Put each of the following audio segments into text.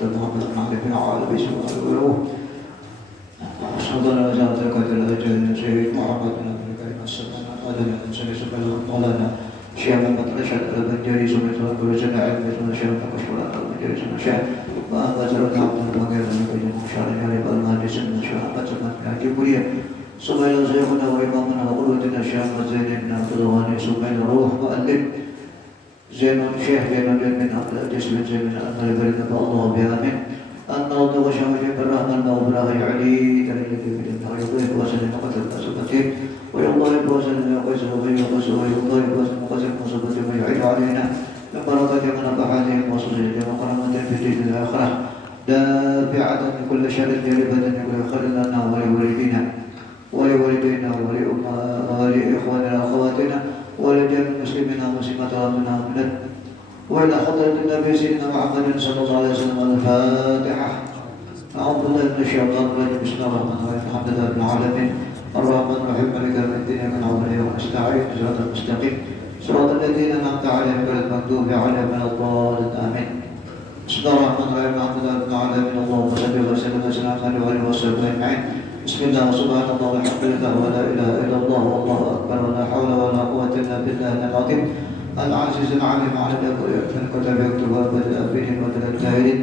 وأنت محمد بن علي بن علي صلى الله عليه وسلم سيد محمد بن عبد الكريم السلام علينا سيد سبحانه وتعالى شيخ محمد رشاد البنجري سميت وكرجنا علم سميت شيخ مكشولا البنجري سميت شيخ وأبزرنا عبد الباقر من شارع رب المهندس من شارع بجمع حاجي بوريا سبحان شيخنا وإمامنا وقدوتنا الشيخ زين بن عبد الغني سبحان الروح مؤلف زين الشيخ زين من عبد العزيز بن زين من أمر بركة الله بآمين أن الله وشهد بالرحمن وبراه علي كريم بالله يطيب وسلم قتل أسبته ويضايق وسلم يقيس ويقيس ويضايق وسلم قسم مصبته ويعيد علينا من بركة من أبحاته وصلته وقرمة في الدين الآخرة دافعة من كل شر جالبة من كل خير لنا ولوالدينا ولوالدينا ولإخواننا وأخواتنا ولجميع المسلمين ومسلمات ربنا ومنت وإلى حضرة النبي سيدنا محمد صلى الله عليه وسلم الفاتحة أعوذ بالله من الشيطان الرجيم بسم الله الرحمن الرحيم الحمد لله رب العالمين الرحمن الرحيم مالك يوم الدين إياك نعبد وإياك نستعين صراط المستقيم صراط الذين أنعمت عليهم غير المغضوب عليهم ولا الضالين آمين بسم الله الرحمن الرحيم الحمد لله رب العالمين اللهم صل وسلم على آله وصحبه أجمعين بسم الله وسبحان الله والحمد لله ولا إله إلا الله والله أكبر ولا حول ولا قوة إلا بالله العظيم العزيز العليم على كل كتب يكتب وبدأ به وبدأ الجاهلين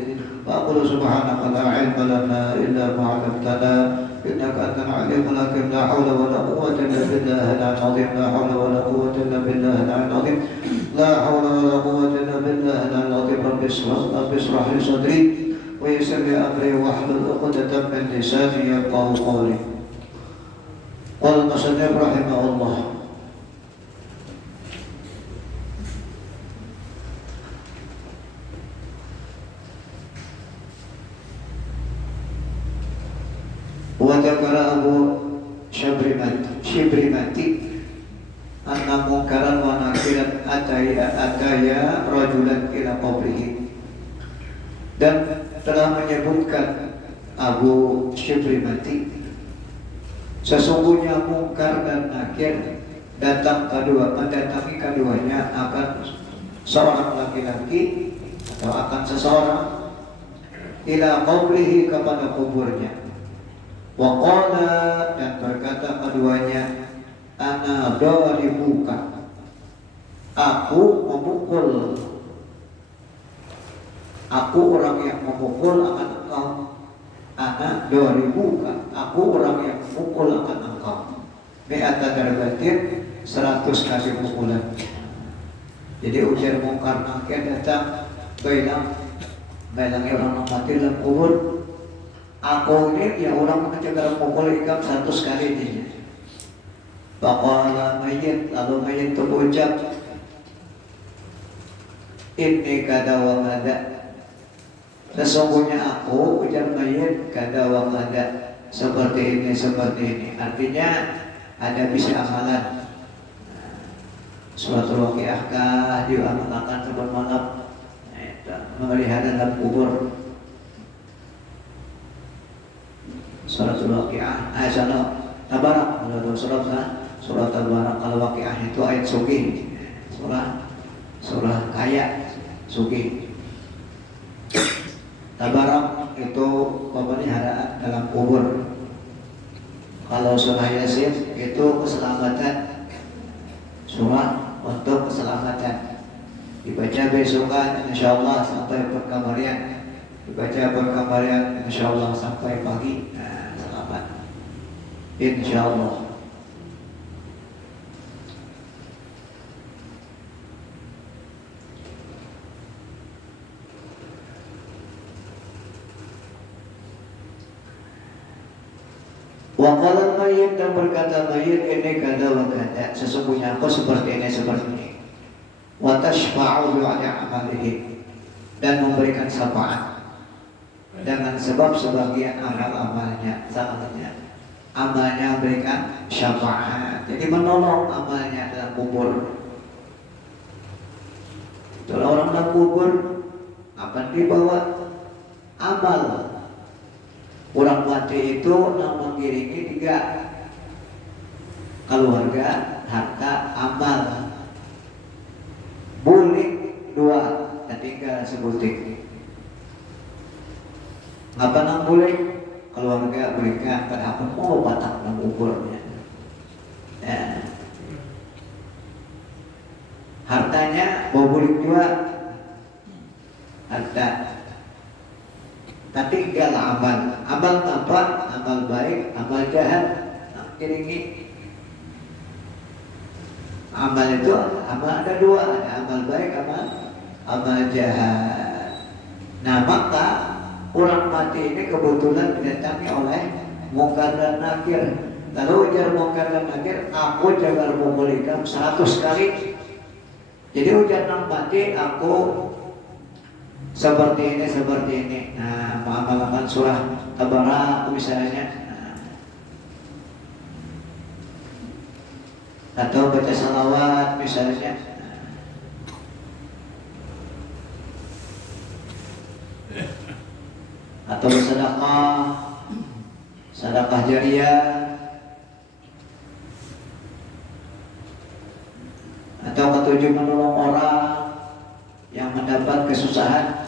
وأقول سبحانك لا علم لنا إلا ما علمتنا إنك أنت العليم الحكيم لا حول ولا قوة إلا بالله العظيم لا حول ولا قوة إلا بالله العظيم لا حول ولا قوة إلا بالله العظيم رب اشرح لي صدري ويسر لي أمري واحلل عقدة من لساني يفقهوا قولي. قال المصنف رحمه الله وذكر أبو شبرمتي أن منكرا ونكرا أتيا رجلا إلى قبره dan telah menyebutkan Abu Shibrimati sesungguhnya mungkar dan nakir mendatangi keduanya akan seorang laki-laki atau akan seseorang ila qabrihi kepada kuburnya. Waqala dan berkata keduanya ana daribuka aku memukul, aku orang yang memukul akan engkau. Ana daribuka aku orang yang memukul akan engkau. Mi'ata darbatin 100 kasih pukulan. Jadi ujar mungkar nakir datang bilang orang mati dalam kubur. Aku ini ya orang mencegah pukul ikam 100 kali ini. Baqala mayit, lalu mayit berucap inni kada wa kada, sesungguhnya aku ujar mayit kada wa kada, seperti ini. Artinya ada bisa amalan. Suatu waqiah kah diamalkan sebelum malam memelihara dalam kubur. Suratul Waqiah, sana Tabarak, kalau surat Tabarak kalau Waqiah itu ayat sugi, surah kaya sugi. Tabarak itu pemeliharaan dalam kubur. Kalau surah Yasin itu keselamatan, surah untuk keselamatan. Dibaca besokan insyaallah sampai perkamarian, dibaca perkamarian insyaallah sampai pagi. Insyaallah. Waqala mayit dan berkata mayit ini kada wa kada, sesungguhnya aku seperti ini. Wa tashfa'u bi'ala amalihi, dan memberikan syafaat dengan sebab sebagian amalnya, amalnya berikan syafaat, jadi menolong amalnya dalam kubur. Kalau orang dalam kubur akan dibawa amal. Orang mati itu mengiringi 3: keluarga, harta, amal. Boleh 2, ketiga sebutin. Ngapa nang boleh keluarga mereka pada mau batak nang ukurnya. Ya. Hartanya mau boleh juga harta. Tapi enggak amal. Amal apa? Amal baik, amal jahat. Nah, ini amal itu amal ada dua, ada amal baik, amal jahat. Nah maka orang mati ini kebetulan didatangi oleh Munkar dan Nakir. Lalu ujar Munkar dan Nakir, aku jaga memulihkan 100 kali. Jadi ujar nang mati, aku seperti ini. Nah, mengamalkan surah Tabarak misalnya. Atau baca salawat misalnya. Atau sedekah jariah, atau ketujuh menolong orang yang mendapat kesusahan,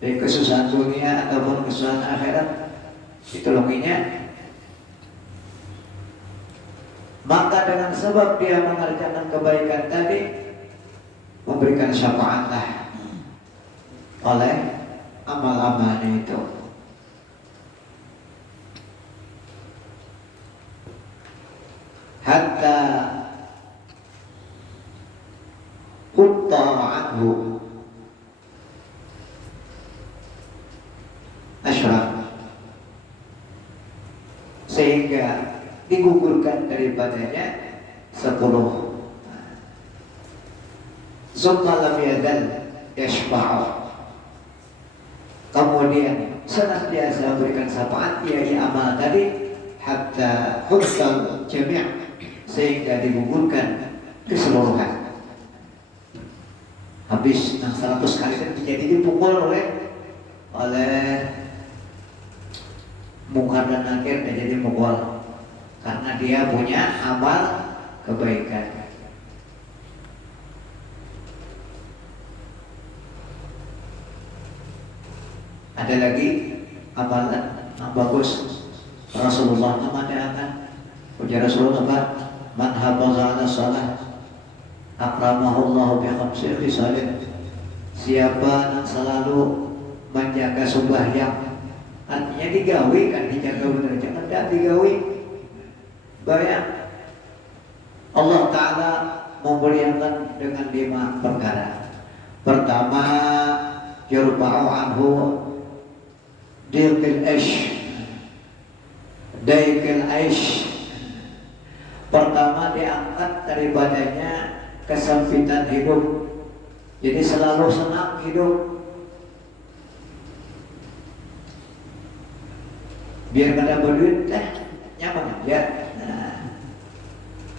baik kesusahan dunia ataupun kesusahan akhirat, ditolonginya. Maka dengan sebab dia mengerjakan kebaikan tadi, memberikan syafaatlah oleh amal-amalnya itu. Hatta hutta anhu asyraf, sehingga digugurkan daripadanya 10. Summa lam yazal yashfa'u, kemudian senantiasa berikan syafaat yaitu amal tadi, hatta hussal jami', sehingga digugurkan keseluruhan. Habis 100 kali kan jadi dipukul oleh Munkar dan Nakir, dan jadi mukul karena dia punya amal kebaikan. Ada lagi amalan yang bagus. Rasulullah mengatakan, ujar Rasulullah, man hafaza 'ala shalah akramahullahu bi khamsi khisalin. Siapa yang selalu menjaga sembahyang, artinya digawe kan, dijaga benar, jangan tidak digawe. Banyak Allah Ta'ala memuliakan dengan 5 perkara. Pertama, yurfa'u anhu daikil aish. Pertama, diangkat daripadanya kesempitan hidup. Jadi selalu senang hidup, biar kada berduit nyaman aja.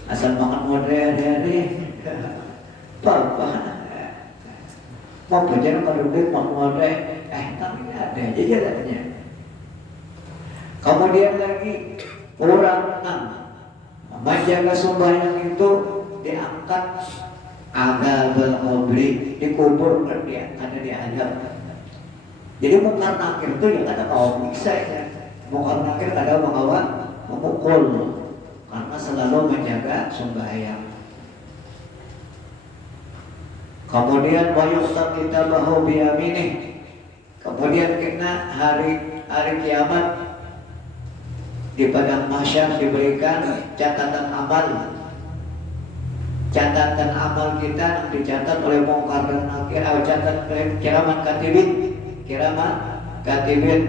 Asal makan modern hari apa mau belajar kalau duit makan modern tapi ada aja jalannya. Kemudian lagi orang menjaga sembahyang itu diangkat adzabul qabri, dikuburkan dia karena dia azab. Jadi Munkar Nakir itu yang ada kau bisa ya. Munkar Nakir ada memukul karena selalu menjaga sembahyang. Kemudian wayuqta kitabahu biyaminih. Kemudian kita hari kiamat di padang mahsyar diberikan catatan amal. Catatan amal kita yang dicatat oleh Munkar dan Nakir, catat oleh kiraman katibin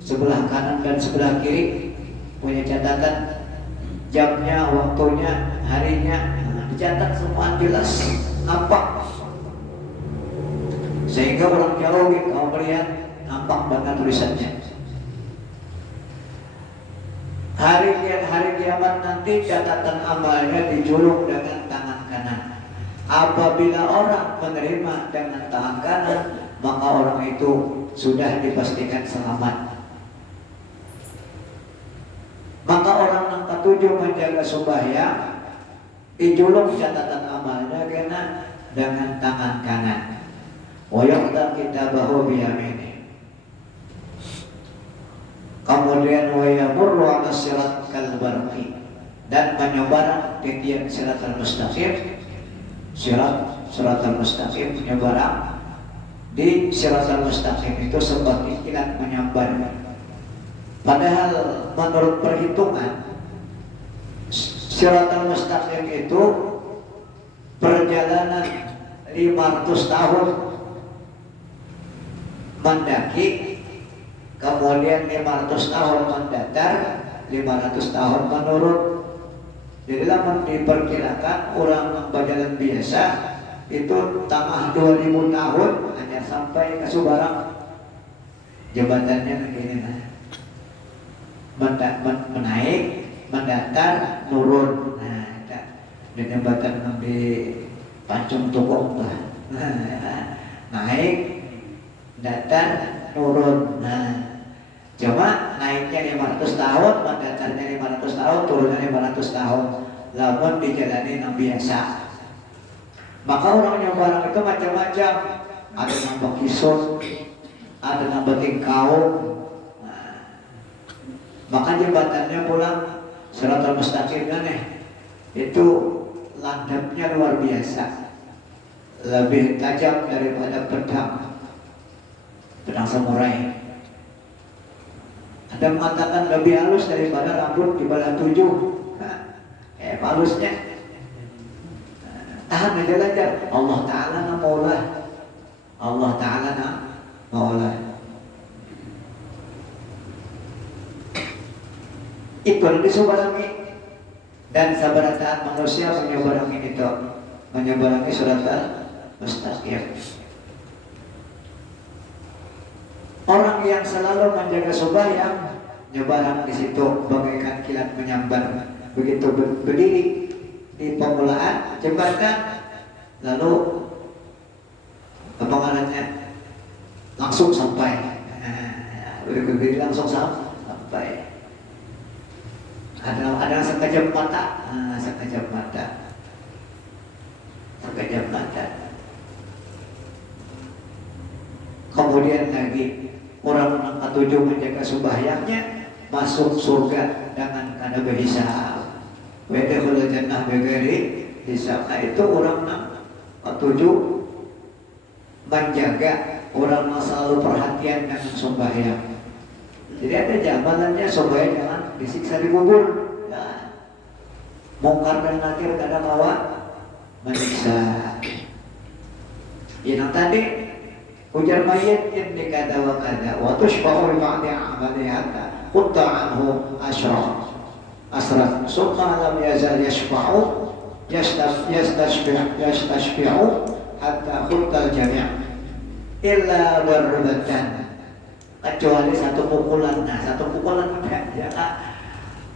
sebelah kanan dan sebelah kiri punya catatan. Jamnya, waktunya, harinya dicatat semua jelas nampak, sehingga orang jauh kalau melihat nampak banget tulisannya. Hari kiamat nanti catatan amalnya dijulung dengan tangan kanan. Apabila orang menerima dengan tangan kanan, maka orang itu sudah dipastikan selamat. Maka orang yang ketujuh menjaga sembahyang, dijulung catatan amalnya dengan tangan kanan. Wa yu'ta kitabahu biyamini. Kemudian wa yamurru 'ala sirat kal barqi, dan menyebar di tiang siratal mustaqim. Siratal mustaqim menyebar di siratal mustaqim itu seperti kilat menyambar. Padahal menurut perhitungan siratal mustaqim itu perjalanan 500 tahun mendaki, kemudian 500 tahun mendatar, 500 tahun menurun. Jadi lama diperkirakan orang berjalan biasa itu tengah 2000 tahun hanya sampai ke Subarang. Jabatannya begini, menaik, mendatar, nurun. Nah, di jembatan di Pancung Tukong, naik, datar, nurun. Nah, cuma naiknya 500 tahun, mendatarnya 500 tahun, turunnya 500 tahun. Lamun dijalani yang biasa. Maka orang Nyobarang itu macam-macam. Ada yang berkisut, ada yang bertingkau. Nah, maka jembatannya pulang Siratal Mustaqim itu landapnya luar biasa, lebih tajam daripada pedang samurai. Ada mengatakan lebih halus daripada rambut di bala 7. Halusnya. Tahan aja belajar. Allah Ta'ala na maulah. Allah Ta'ala na maulah. Itu disubarangi. Dan sabarataan manusia menyebarangi itu. Menyebarangi siratal mustaqim. Orang yang selalu menjaga sembahyang nyebarang di situ bagaikan kilat menyambar. Begitu berdiri di permulaan jembatan, lalu kepengarannya langsung sampai. Berdiri langsung sampai. Ada sekejap mata, sekejap mata. Kemudian lagi orang ketujuh menjaga sembahyangnya masuk surga dengan kada berhisab. Wadkhulul jannah bighairi hisab. Itu orang ketujuh menjaga orang yang selalu perhatian dengan sembahyang. Jadi ada jabalannya sembahyang jangan disiksa di kubur. Ya. Mungkar dan nakir kada bawa menyiksa. Yang tadi ujar mayit ini kada wa kada wa tushfa'u li ba'di amali hatta qutta anhu asrat summa lam yazal yashfa'u yastashfi'u hatta khultal jami' illa darrubatan, kecuali satu pukulan. Nah, satu pukulan ada ya.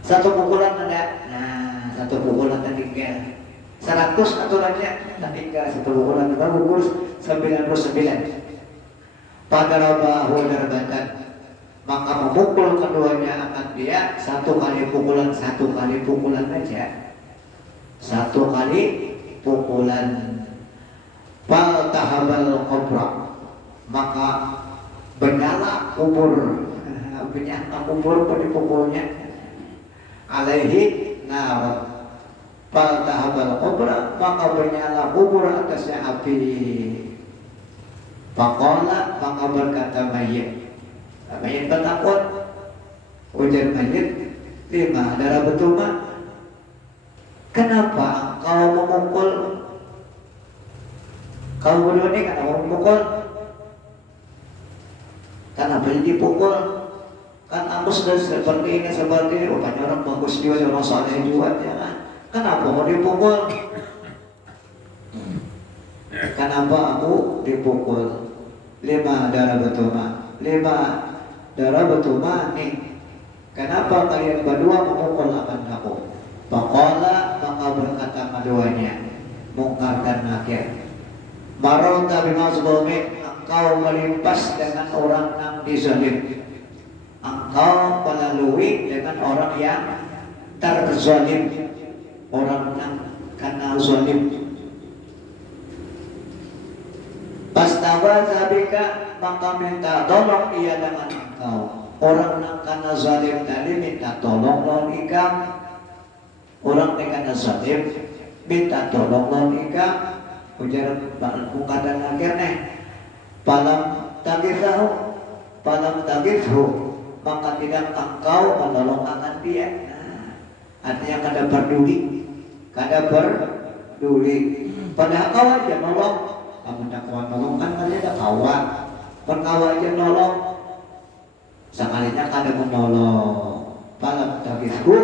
Satu pukulan ada. Nah, satu pukulan tertinggal 100 aturannya tertinggal satu pukulan gugur 99. Pada rabahu darbatan, maka memukul keduanya akan dia satu kali pukulan aja, satu kali pukulan. Fal tahabal qabra, maka benyala kubur, benyala kubur pada pukulnya. Alaihi nar, fal tahabal qabra, maka benyala kubur atasnya api. Faqala, maka berkata mayit bertakut. Ujar mayit, lima darah betuma, kenapa kau memukul? Kau berdua ini kenapa memukul? Kenapa dipukul? Kan aku sudah seperti ini. Rupanya orang bagus juga, orang saleh juga, ya kan? Kenapa mau dipukul? Kenapa aku dipukul? 5 darah betuma nih. Kenapa kalian berdua memukul aku? Faqala, maka berkata keduanya, Mungkar dan Nakir, marauta bimazlumin, engkau melimpas dengan orang yang dizalim. Engkau melalui dengan orang yang terzalim, orang yang kena zalim. Pastawa zabika, maka minta tolong ia dengan engkau. orang yang kana zalim tadi minta tolong lawan ikam. Orang yang kana zalim minta tolong lawan ikam. Ujar mukadam akhir nih. Palam tagifhu, maka tidak engkau menolong akan dia. Nah, artinya kada peduli. Padahal kau aja nolong. Kamu tak kawan nolong kan ada kawan. Kau aja nolong. Sekalinya kada menolong. Palam tagifhu,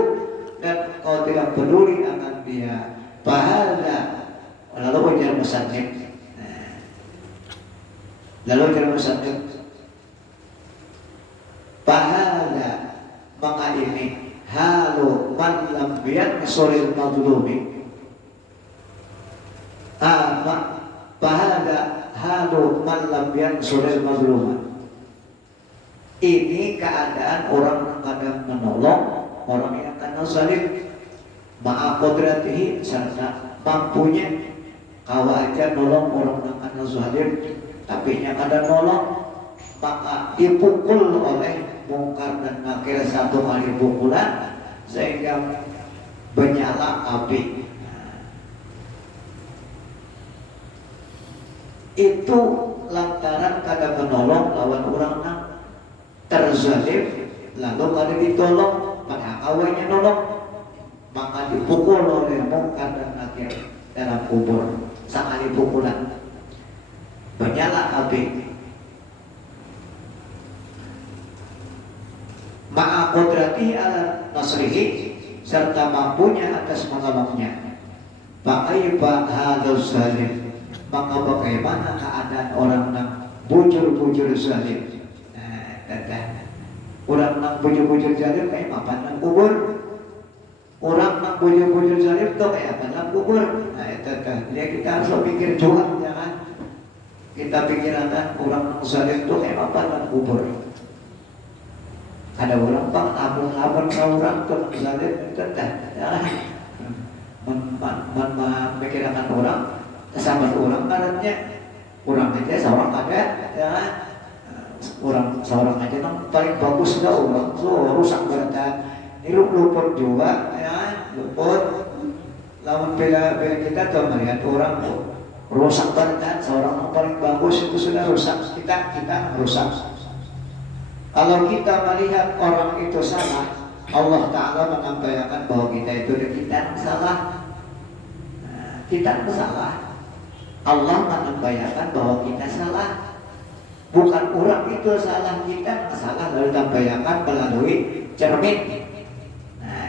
dan kau tidak peduli akan dia. Pahala. Lalu ujar musannif. Pahala maka ini halu man lam yansuril mazlumi. Pahala halu man lam yansuril mazluma. Ini keadaan orang yang kadang menolong orang yang akan zalim. Ma'a qudratihi, serta mampunya. Kau aja nolong orang yang akan zalim, tapi yang ada nolong, maka dipukul oleh mungkar dan nakir satu kali pukulan sehingga menyala api. Itu lantaran kada menolong lawan orang yang terzalim, lalu kada ditolong, pada awalnya nolong, maka dipukul oleh mungkar dan nakir dalam kubur sekali pukulan. Menyala api. Ma'a qudratihi ala nasrihi, serta mampunya atas menolongnya. Fakaifa hadzal zalim, maka bagaimana keadaan orang yang bujur-bujur zalim. Orang yang bujur-bujur zalim kayak mapan nang kubur. Orang yang bujur-bujur zalim itu kayak apa nang kubur. Jadi kita harus pikir juga, jangan kita pikirkan orang yang zalim itu kayak apa nang kubur. Ada orang bang abang orang tuh zalim teteh, memikirkan orang sama orang karenanya orang aja seorang ada, ya orang seorang aja yang paling bagus sudah orang so rusak berantakan, ini luput juga, ya luput. Lawan bela kita tuh melihat orang rusak berantakan, seorang yang paling bagus itu sudah rusak, kita rusak. Kalau kita melihat orang itu salah, Allah Ta'ala menyampaikan bahwa kita yang salah. Kita salah. Allah menyampaikan bahwa kita salah. Bukan orang itu salah, kita salah, lalu menyampaikan melalui cermin.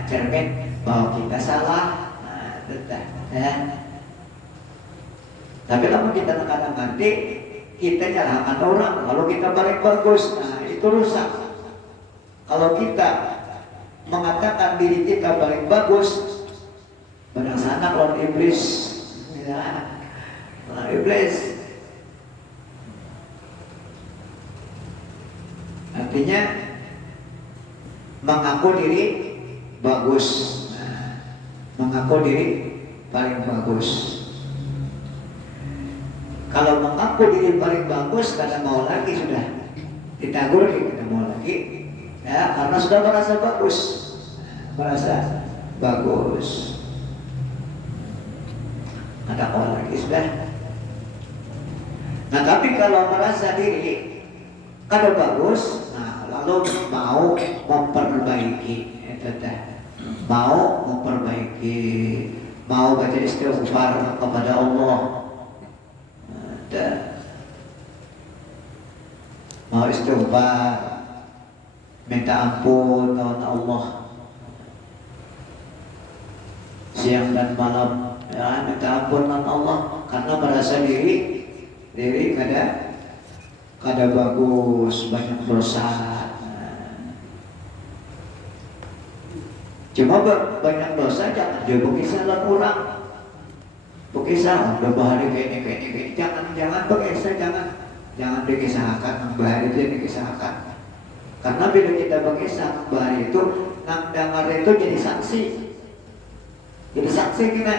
Cermin bahwa kita salah. Tapi kalau kita kadang ngerti, kita nyalahkan orang, kalau kita paling bagus, itu rusak. Kalau kita mengatakan diri kita paling bagus, berdasarkan lawan iblis, ya, lawan iblis. Artinya mengaku diri bagus, mengaku diri paling bagus. Kalau mengaku diri paling bagus, karena mau lagi sudah ditegur, kita mau lagi, ya karena sudah merasa bagus, ada mau lagi sudah. Nah tapi kalau merasa diri kada bagus, lalu mau memperbaiki, mau baca istighfar kepada Allah. Mau istighfar, minta ampun kepada Allah siang dan malam, ya, minta ampun kepada Allah karena merasa diri kada bagus, banyak dosa. Cuma banyak dosa jangan dia berkisah dengan orang. Berkisah, udah bahari kayak jangan berkisah, jangan dikisahkan, bahari itu dikisahkan. Karena bila kita berkisah, bahari itu, nang dengar itu jadi saksi kita.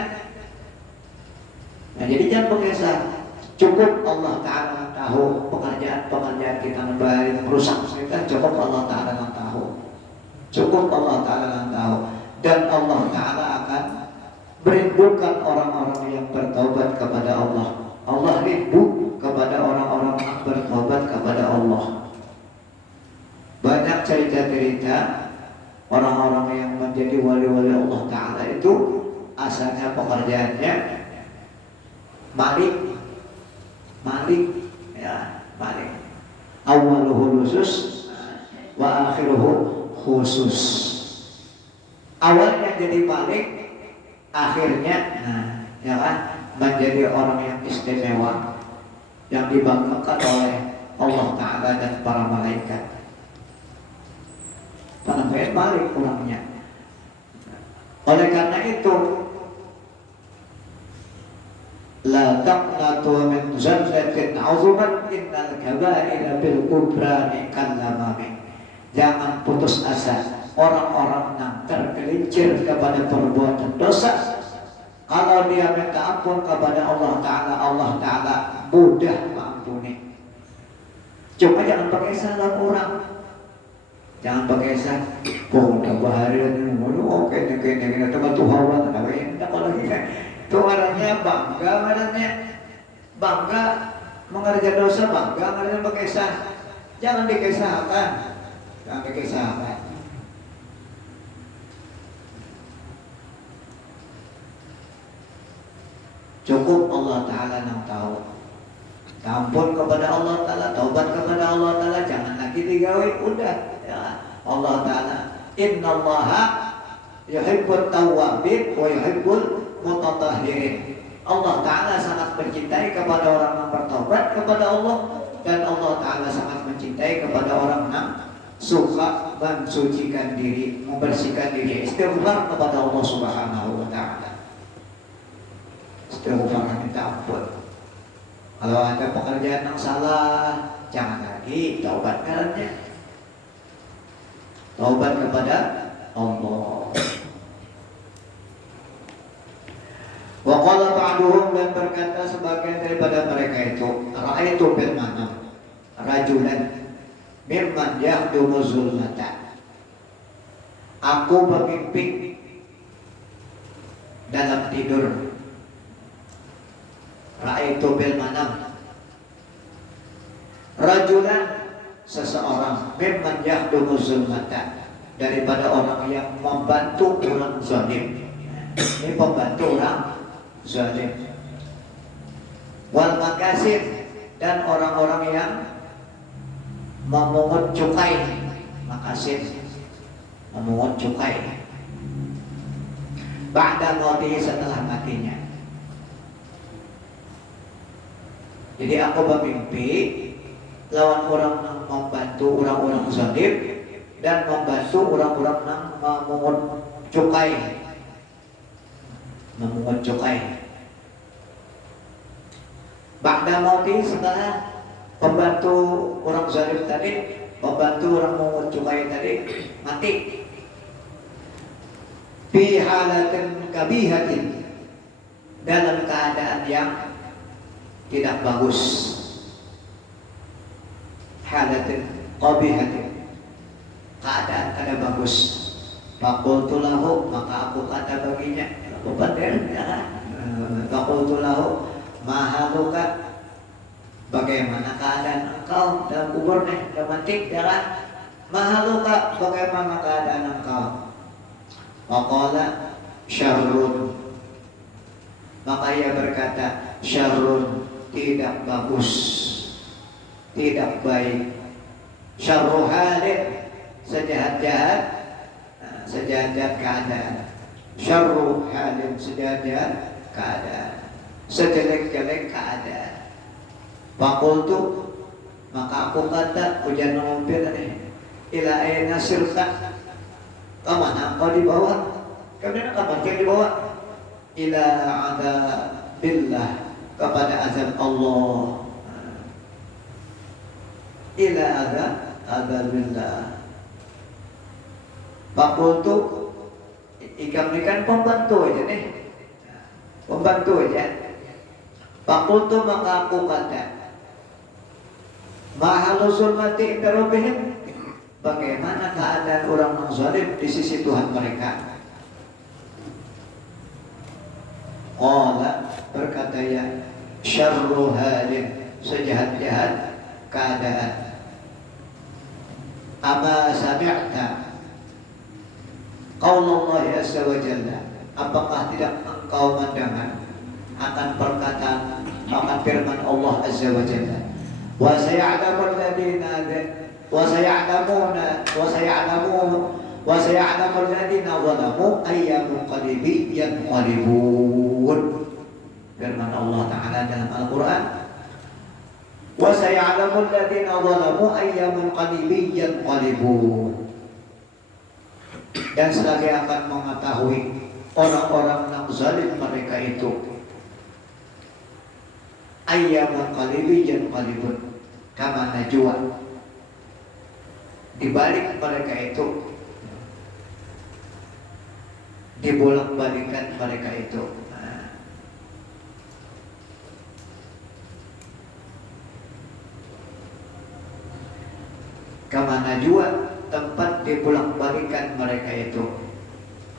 Nah jadi jangan berkisah, cukup Allah Ta'ala tahu pekerjaan kita bahari yang merusak kita, cukup Allah Ta'ala Cukup Allah Ta'ala yang tahu. Dan Allah Ta'ala akan merindukan orang-orang yang bertaubat kepada Allah. Allah rindu kepada orang-orang yang bertaubat kepada Allah. Banyak cerita-cerita orang-orang yang menjadi wali-wali Allah Ta'ala itu asalnya pekerjaannya malik, ya, malik. Awaluhu khusus wa akhiruhu khusus. Awalnya jadi malik, akhirnya, ya kan, menjadi orang yang istimewa, yang dibanggakan oleh Allah Ta'ala dan para malaikat. Penampilan balik orangnya. Oleh karena itu, la taqnatu min zallatin 'azumat innal kaba'ira bil kubrani kallamami. Jangan putus asa orang-orang yang tergelincir kepada perbuatan dosa. Kalau dia minta ampun kepada Allah Ta'ala mudah mengampuni. Cuma jangan pakai salah orang. Jangan pakai salah. Udah bahagia oke nih teman Tuhan tak lagi kan. Itu orangnya bangga mengerjakan dosa, bangga mengerjakan pakai salah. Jangan dikisahkan. Cukup Allah Ta'ala yang tahu. Ampun kepada Allah Ta'ala, taubat kepada Allah Ta'ala, jangan lagi digawe, udah ya. Allah Ta'ala, innallaha yuhibbut tawwabin wa yuhibbul mutatahhirin. Allah Ta'ala sangat mencintai kepada orang yang bertaubat kepada Allah, dan Allah Ta'ala sangat mencintai kepada orang yang suka mensucikan diri, membersihkan diri, istighfar kepada Allah Subhanahu wa Ta'ala. Istighfar, minta ampun. Kalau ada pekerjaan yang salah, jangan lagi, taubat karena taubat kepada Allah. Wa qala ba'duhum, dan berkata sebagian daripada mereka itu, ra'aitu bil manam rajulan mimman yakhdumu zulmata. Aku bermimpi dalam tidur. Ra'aitu bil manam rajulan, seseorang, mimman yakhdumu zulmata, daripada orang yang membantu orang zalim. Ini pembantu orang zalim. Wal makasir, dan orang-orang yang memungut cukai. Makasir, memungut cukai. Ba'da mautihi, setelah matinya. Jadi aku bermimpi lawan orang yang membantu orang-orang zalim dan membantu orang-orang yang memungut cukai. Memungut cukai. Ba'da mauti, setelah pembantu orang zalim tadi, pembantu orang memungut cukai tadi mati. Fi halatin kabihatin, dalam keadaan yang tidak bagus. Halatin qabihatin, keadaan tidak bagus. Faqultu lahu, maka aku kata baginya, aku faqultu lahu, mahaluka, bagaimana keadaan engkau dalam kubur nih, dalam mati, jangan. Mahaluka, bagaimana keadaan engkau? Faqala syarrun, maka ia berkata, syarrun, tidak bagus, tidak baik. Syarru halin, sejahat-jahat, sejahat-jahat keadaan. Syarru halin, sejahat-jahat keadaan, sejelek-jelek keadaan. Faqultu, maka aku kata, ujian mengumpir tadi, ila aina sirta, kemana kau dibawa? Kemudian kapan kau dibawa? Ila adabillah, kepada azab Allah. Ila adabillah. Faqultu, ikam ini kan pembantu aja nih, pembantu aja. Faqultu, maka aku kata, mahalu zulmati inda rabbihim, bagaimana keadaan orang yang zalim di sisi Tuhan mereka? Qala, berkata ya, syarru halin, sejahat-jahat keadaan. Ama sami'ta qaulullah azza wa jalla, apakah tidak engkau mendengar akan perkataan, akan firman Allah azza wa jalla, wa saya'lamul ladina wa saya'lamul ladina zalamu ayyamun qalibi yanqalibun. Firman Allah Ta'ala dalam Al-Quran, wa saya'lamul ladina zalamu ayyamun qalibi yanqalibun. Dan selagi akan mengetahui orang-orang yang zalim mereka itu ayyamun qalibi yanqalibun, kama najwa, di balik mereka itu, dibolak-balikan mereka itu. Kama najwa, tempat dibolak-balikan mereka itu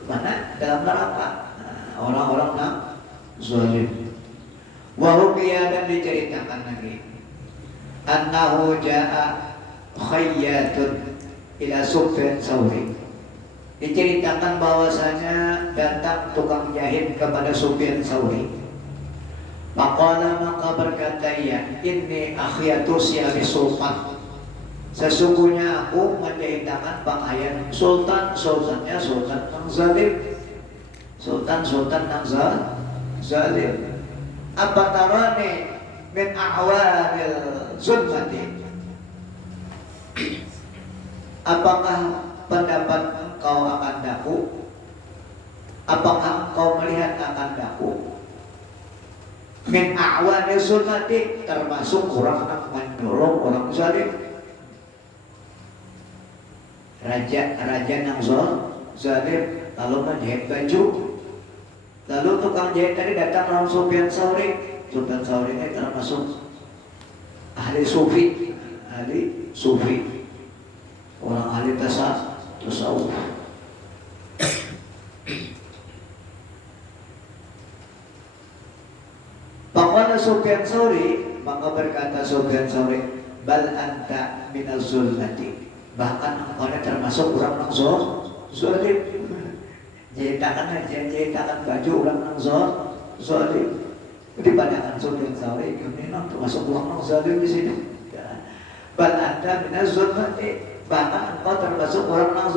mana? Dalam neraka. Orang-orang yang zalim. Wa ruqiya, dan diceritakan lagi, annahu jaa khayyatun ila Sufyan Tsauri. Diceritakan bahwasanya datang tukang jahit kepada Sufyan Tsauri. Maqala, maka berkata ia, inni akhyatu siyabi sultan, sesungguhnya aku menjahitkan pakaian sultan, sultannya sultan yang zalim, sultan yang zalim. Apa tarani min a'wanil zulmati, apakah pendapat engkau akan daku? Apakah engkau melihat akan daku? Min a'wanil zulmati, termasuk orang yang menolong orang zalim. Raja yang zalim lalu menjahit baju, lalu tukang jahit tadi datang lawan Sufyan Tsauri. Sufyan Tsauri ini termasuk ahli sufi, orang ahli tasawuf. Faqala Sufyan Tsauri, maka berkata Sufyan Tsauri, bal anta minaz zulmati, bahkan engkau termasuk orang yang zalim. Jahitakan baju orang yang zalim. Jadi pandangan Sufyan Tsauri, memang termasuk orang yang zalim di sini. Bal anta minaz zulmati, bahkan engkau termasuk orang yang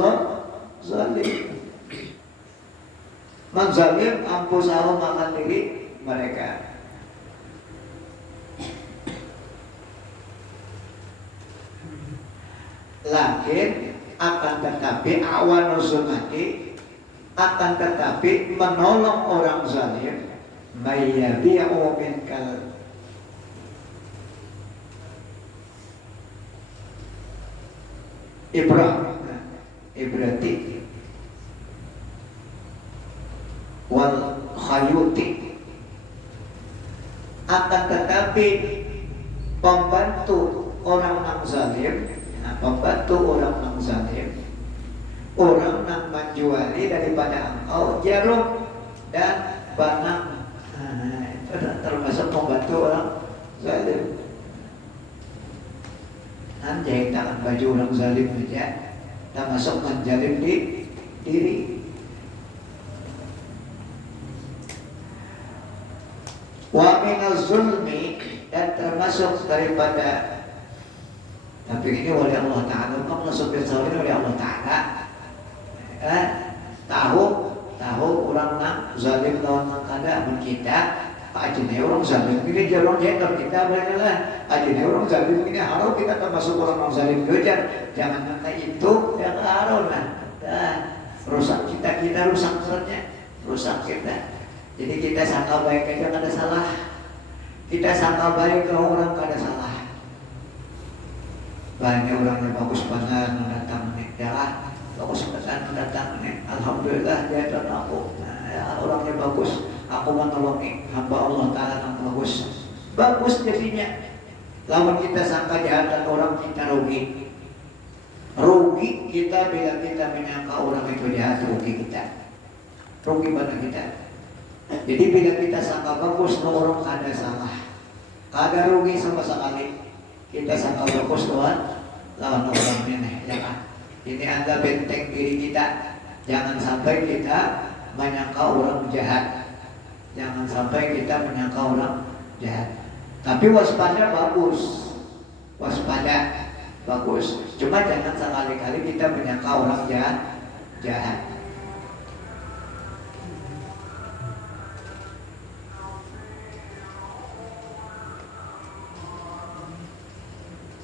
zalim. Man zalim anfusahum, makan diri mereka. Lakin akan tetapi awan zulmati, akan tetapi menolong orang zalim, mayyabi'u minkal ibrati wal khayuti, akan tetapi pembantu orang yang zalim, membantu orang yang zalim, orang yang menjuali daripada engkau jarum dan benang, itu termasuk membantu orang zalim. Jahitakan baju orang zalim saja termasuk menzalim di diri. Wa minaz zulmi, dan termasuk daripada, tapi ini oleh Allah Ta'ala, kamu Sufyan Tsauri oleh Allah Ta'ala tahu orang yang zalim lawan kada amun kita ajine orang zalim ini jalan jengkel kita benar ajine orang zalim ini harus kita termasuk orang yang zalim juga. Jangan kata itu yang harus rusak kita rusak sebenarnya, rusak kita. Jadi kita sangka baik aja kada salah, kita sangka baik ke orang kada salah. Banyak orang yang bagus banget mendatang nih, ya bagus banget mendatang nih. Alhamdulillah dia dan aku, orangnya bagus. Aku menolongi hamba Allah Ta'ala yang bagus jadinya. Lawan kita sangka jahat dan orang kita rugi rugi kita bila kita menyangka orang itu jahat, rugi kita. Rugi pada kita. Jadi bila kita sangka bagus, orang ada salah. Kada rugi sama sekali. Kita sangka bagus lawan orang ini, ya kan? Ini anda benteng diri kita. Jangan sampai kita menyangka orang jahat. Jangan sampai kita menyangka orang jahat. Tapi waspada bagus. Waspada bagus. Cuma jangan sekali-kali kita menyangka orang jahat.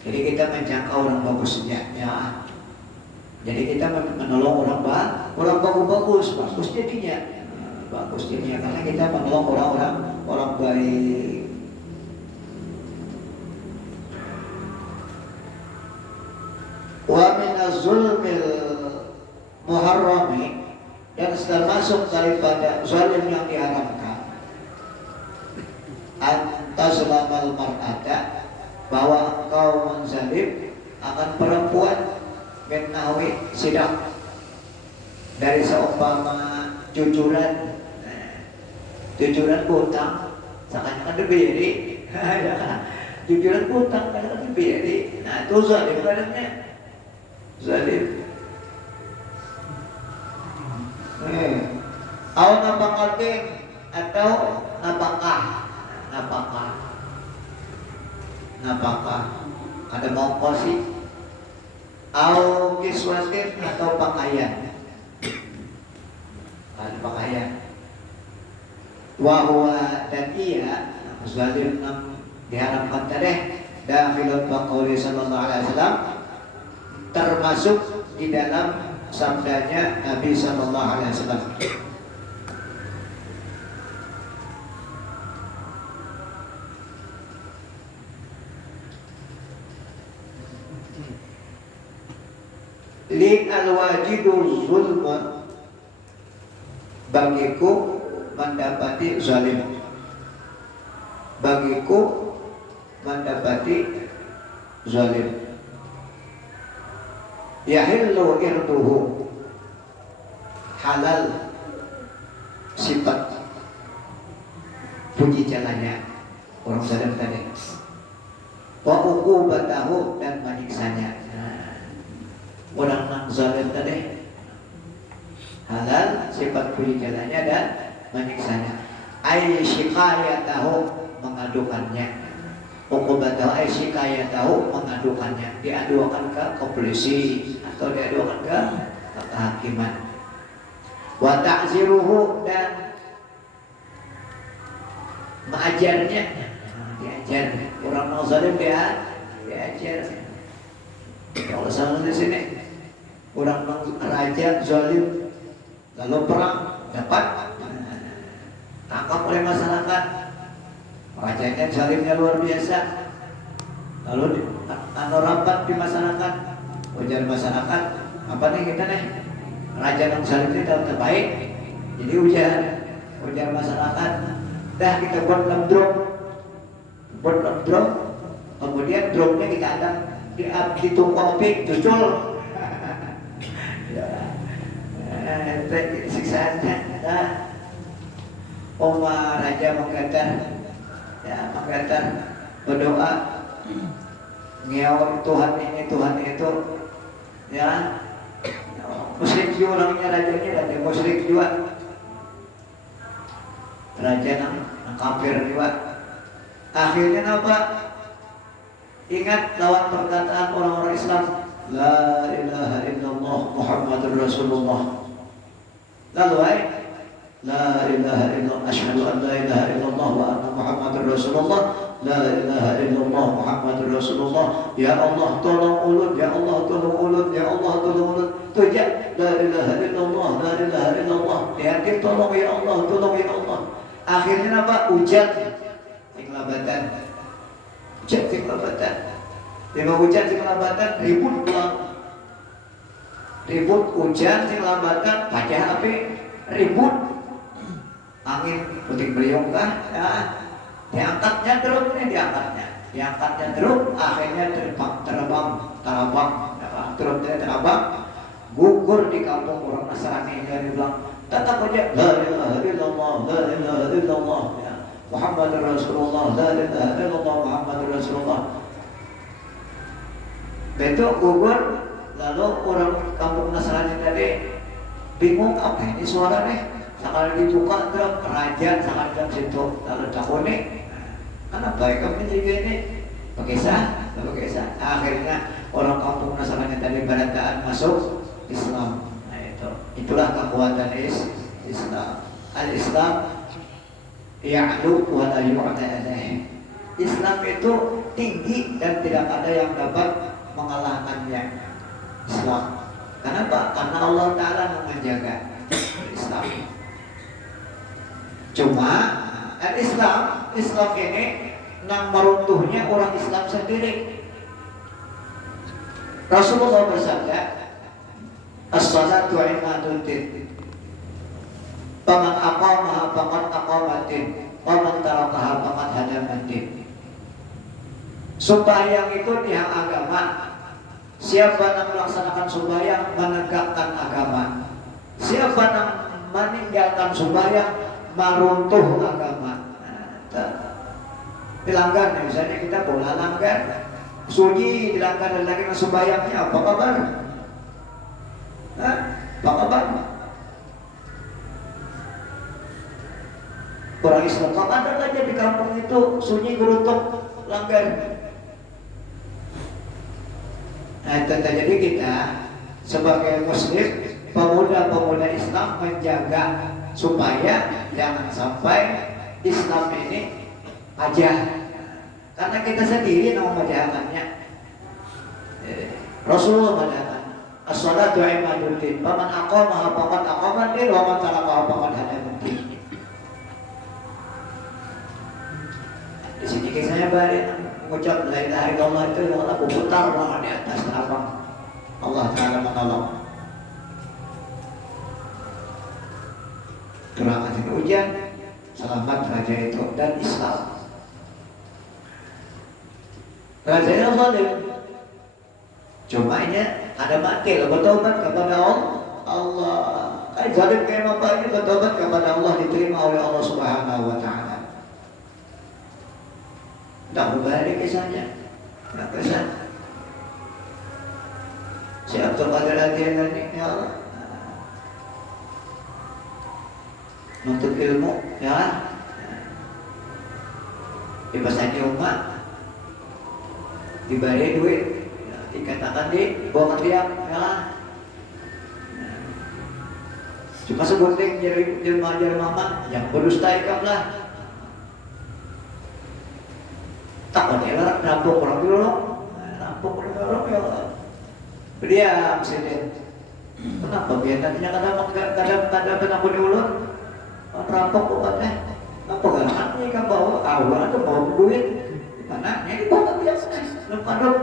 Jadi kita menyangka orang bagus saja, ya. Jadi kita menolong orang bagus jadinya, bagus jadinya karena kita menolong orang baik. Wa min az-zulmil muharrami, dan termasuk daripada zalim yang diharamkan, antazlamal mar'ata, bahwa engkau menzalim akan perempuan, min nahwi sidak, dari seumpama jujuran, jujuran utang, seakan-akan diberi, jujuran utang kan diberi, nah itu zalim badannya. Zalim. Au nafaqatin, atau nafkah. Ada mau kosi. Au kiswatin, atau pakaian. Ada pakaian. Wa huwa, dan ia zalim diharamkan tadi dakhilun baqauli sallallahu alaihi wasallam, termasuk di dalam sabdanya Nabi sallallahu alaihi wasallam. Li al-wajidu zulma, bagiku mendapati zalim, bagiku mendapati zalim. Yahillu irduhu, halal sifat puji jalannya orang zalim tadi. Wa uqubatahu, dan menyiksanya. Orang yang zalim tadi halal sifat puji jalannya dan menyiksanya. Ai syikayatahu, mengadukannya. Uqubatahu ai syikayatahu, mengadukannya. Diadukan ke polisi atau diadukan ke kehakiman. Wa ta'ziruhu, dan mengajarnya. Diajar orang yang zalim, diajar. Kalau sama di sini orang raja zalim lalu perang dapat tangkap oleh masyarakat, rajanya zalimnya luar biasa, lalu rapat di masyarakat, ujar masyarakat, apa nih kita nih raja yang zalim ini terbaik, jadi ujar masyarakat, dah kita buat drop, kemudian dropnya kita ada di tunggu api cucul. Siksaannya raja menggantar berdoa, ngiaw Tuhan ini Tuhan itu, ya. Musyrik juga orangnya, raja musyrik juga, raja yang kafir juga. Akhirnya apa? Ingat lawan perkataan orang-orang Islam, la ilaha illallah Muhammadur Rasulullah. Lalu la ilaha illallah, asyhadu an la ilaha illallah wa anna Muhammadur Rasulullah. La ilaha illallah Muhammadur Rasulullah. Ya Allah tolong ulun, ya Allah tolong ulun, ya Allah tolong ulun. Tujuh, la ilaha illallah, la ilaha illallah. Diakhir tolong ya Allah, tolong ya Allah. Akhirnya apa? Hujan sing labatan. Hujan sing labatan. Lima hujan sing lambatan, ribut hujan sing lambatan, pecah api, ribut angin puting beliung kah, ya. Diangkatnya truk, akhirnya terbang, turun dari Tanah Abang, gugur di kampung orang Nasrani yang bilang tetap aja la ilaha illallah, la ilaha illallah, ya. Muhammadur Rasulullah, la ilaha illallah, Muhammadur Rasulullah. Betul gugur, lalu orang kampung Nasrani tadi bingung apa ini suaranya. Sekali dibuka ke kerajaan sangat dalam situ, lalu takone, kenapa kami juga ini pakai sah. Akhirnya orang kampung Nasrani tadi berataan masuk Islam. Nah itulah kekuatan Islam. Al-Islam ya'lu wa la yu'la alaih. Islam itu tinggi dan tidak ada yang dapat mengalahkannya. Islam. Kenapa? Karena Allah Ta'ala menjaga Islam. Cuma Islam ini nang meruntuhnya orang Islam sendiri. Rasulullah bersabda, as-salatu imaduddin. Paman aqamaha faqad aqamatin, paman tarakaha faqad hadamatin. Sembahyang itu tiang agama. Siapa yang melaksanakan sembahyang menegakkan agama. Siapa yang meninggalkan sembahyang meruntuh agama. Dilanggar, misalnya kita bola langgar, sunyi dilanggar dan lagi sembahyangnya apa kabar? Apa kabar? Orang Islam ada aja di kampung itu sunyi geruntuk langgar. Nah, jadi kita sebagai Muslim, pemuda-pemuda Islam menjaga supaya jangan sampai Islam ini aja, karena kita sendiri yang menjahatannya. Rasulullah mengatakan, as-salatu imaduddin, faman aqamaha faqad aqamatin, wa man tarakaha faqad hadamatin. Di sini kisahnya bareng mengucap la ilaha illallah itu Allah putar di atas abang. Allah Ta'ala menolong. Gerangan hujan, selamat raja itu dan Islam. Raja yang zalim, cuma ini ada mati, bertobat kepada Allah. Zalim kayak apa ini bertobat kepada Allah diterima oleh Allah Subhanahu Wa Taala. Tak berbalik kisahnya, tak kisah. Siapa pada latihan ini, ya Allah. Nuntut ilmu, ya. Dipasani umat, diberi duit, ya. Dikatakan di bawa tiap, ya. Cuma sebutin jelma-jelma mah, yang berdusta ikam lah. Takutnya lah, rampok orang dulu, rampok orang dulu, ya. Diam sini. Kenapa biar nantinya kadang penakut diulur? Rampok obatnya, apa garangan ini kan bawa awal atau bawa duit, mana? Ini bawa biasa, lupa dong.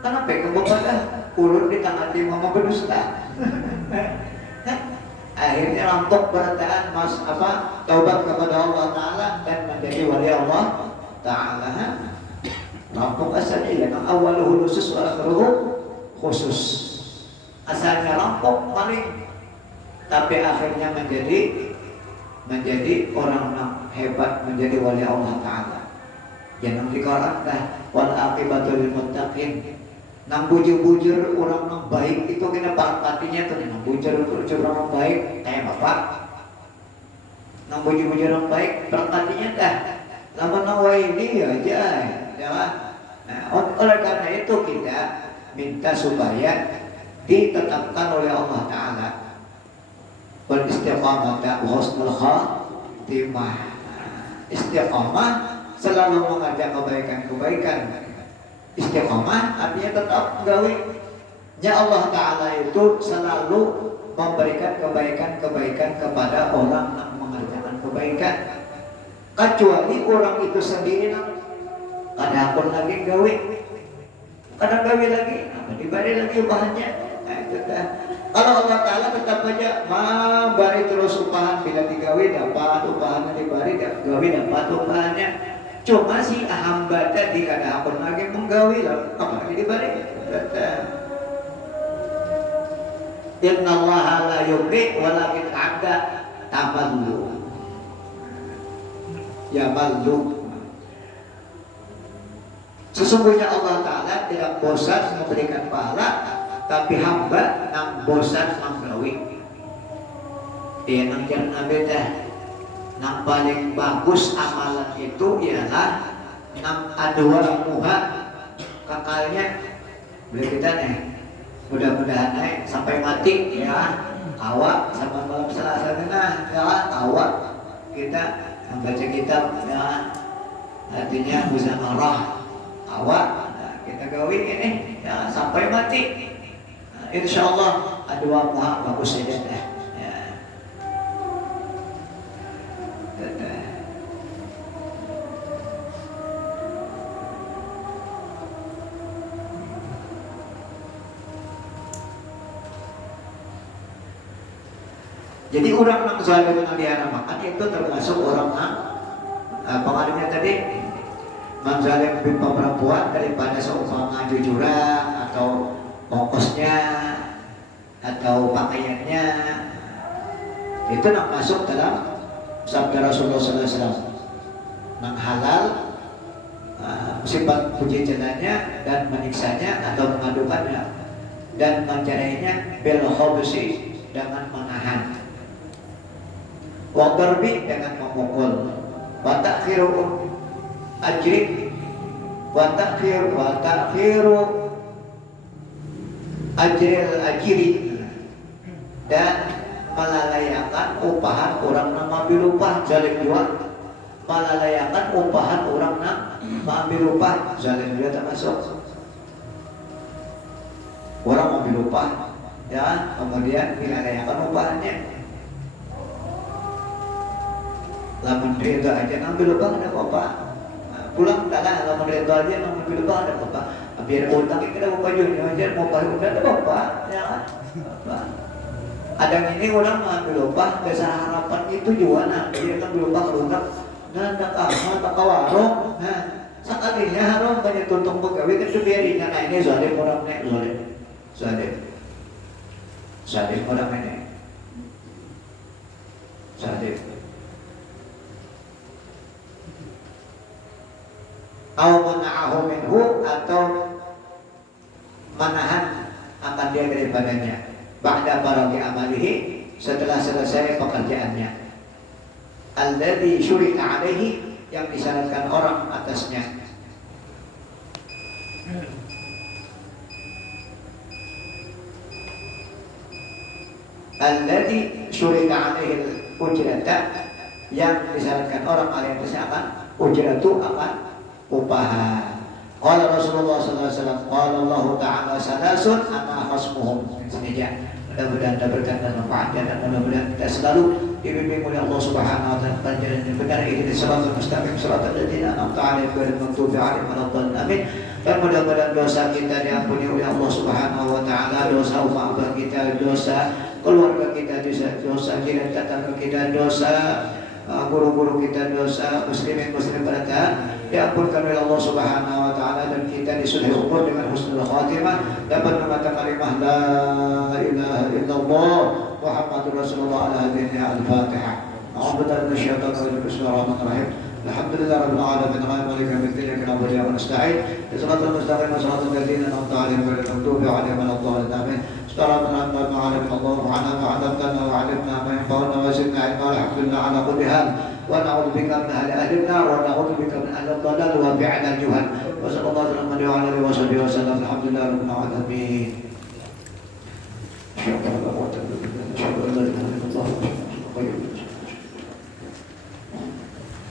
Kenapa kamu bawa ulur di tangan di mama berdusta? Akhirnya rampok berataan mas apa taubat kepada Allah Taala dan menjadi wali Allah Taala. Rampok asalnya ya kan awal khusus akhiruhu khusus. Asalnya rampok paling, tapi akhirnya menjadi orang yang hebat, menjadi wali Allah Ta'ala. Yang dikatakan wal aqibatu lil muttaqin. Nang bujur-bujur orang yang baik itu kena partinya tuh, nang bujur-bujur orang baik kayak bapak. Nang bujur-bujur orang baik partinya dah. Lama nawai ini aja, ya. Nah, oleh karena itu kita minta supaya ditetapkan oleh Allah Ta'ala wal istiqamah wa husnul khatimah. Istiqamah selalu mengajak kebaikan-kebaikan. Istiqamah artinya tetap gawe. Ya Allah Ta'ala itu selalu memberikan kebaikan-kebaikan kepada orang yang mengerjakan kebaikan. Kecuali orang itu sendiri kadang pun lagi gawe, kadang gawe lagi, diberi lagi upahnya. Nah, itu dah. Kalau Allah Ta'ala tetap aja memberi terus upahan, bila digawe dapat upahannya, diberi gawe dapat upahannya. Cuma si hamba tadi kadang pun lagi menggawe lah, apa lagi diberi. Innallaha la yumli walakin 'abda tamallu. Ya mallu. Sesungguhnya Allah Ta'ala tidak bosan memberikan pahala, tapi hamba nang bosan menggawi. Dia nang jangan beda. Nang paling bagus amalan itu ialah nang adwa muha kakalnya. Boleh kita nih, mudah-mudahan nih sampai mati ya. Awak sama malam Selasa kena ya awak kita membaca kitab ya, artinya bisa marah awak kita gawi ini ya sampai mati. Insya Allah adwa muha bagus saja deh. Jadi orang yang zalim yang diharapkan itu termasuk orang yang pengaruhnya tadi menzalim pimpin perempuan daripada seumpama jujuran atau ongkosnya atau pakaiannya, itu yang masuk dalam sabda Rasulullah SAW yang halal sifat puji jalannya dan menyiksanya atau mengadukannya dan mencerainya bil khobsi dengan menahan, wa darbi dengan memukul, wa ta'khiru ajri wa ta'khiru ajri dan melalayakan upahan orang yang mengambil upah zalim juga, melalayakan upahan orang yang mengambil upah zalim juga termasuk. Orang mengambil upah ya kemudian melalayakan upahnya. Lamun rida aja ngambil upah ada apa? Pulang tanah lamun rida aja ngambil upah ada apa? Biar utang kita mau baju aja mau bayar udah ada apa? Ya kan? Ada ini orang mengambil upah dasar harapan itu juga nah dia ngambil upah lunak dan tak warung. Nah sekalinya harum banyak tuntung pegawai itu biarin. Nah ini zalim orang nek zalim orang ini zalim. Au minhu atau menahan akan dia daripadanya ba'da baragi amalihi setelah selesai pekerjaannya alladhi syurika alaihi yang disyaratkan orang atasnya. Alladhi syurika alaihi ujrata yang disyaratkan orang atasnya akan ujratu akan upahan. Qala Rasulullah sallallahu alaihi wasallam, qala Allah Ta'ala salasun ana khasmuhum. Semeja. Mudah-mudahan kita berkata manfaatnya dan mudah-mudahan kita selalu dibimbing oleh Allah Subhanahu wa taala pada jalan yang benar, ihdinas siratal mustaqim siratal ladzina an'amta 'alaihim ghairil maghdubi 'alaihim waladdallin. Amin. Dan mudah-mudahan dosa kita diampuni oleh Allah Subhanahu wa taala, dosa umat kita, dosa keluarga kita, dosa jiran tetangga kita, dosa guru-guru kita, dosa muslimin berada diampunkan oleh Allah Subhanahu wa taala dan kita disudahi umur dengan husnul khatimah dapat mengatakan kalimah la ilaha illallah Muhammadur Rasulullah ala hadiniha al-Fatihah. A'udzu billahi minasyaitonir rajim. Bismillahirrahmanirrahim. Alhamdulillah rabbil alamin maliki yaumiddin iyyaka na'budu wa iyyaka nasta'in ihdinas mustaqim siratal ladzina an'amta 'alaihim ghairil maghdubi 'alaihim waladdallin. Amin. Sekarang menambah ma'alim Allah wa'ala ma'alamtana wa'alimna ma'infa'una wa zidna ilma alhamdulillah ala kulli hal wa na'udzubika min ahli an-nar wa na'udzubika min ahli ad-dhalal wa bi'al al-juhal wa sallallahu alaihi wa sallam alhamdulillah rabbil alamin.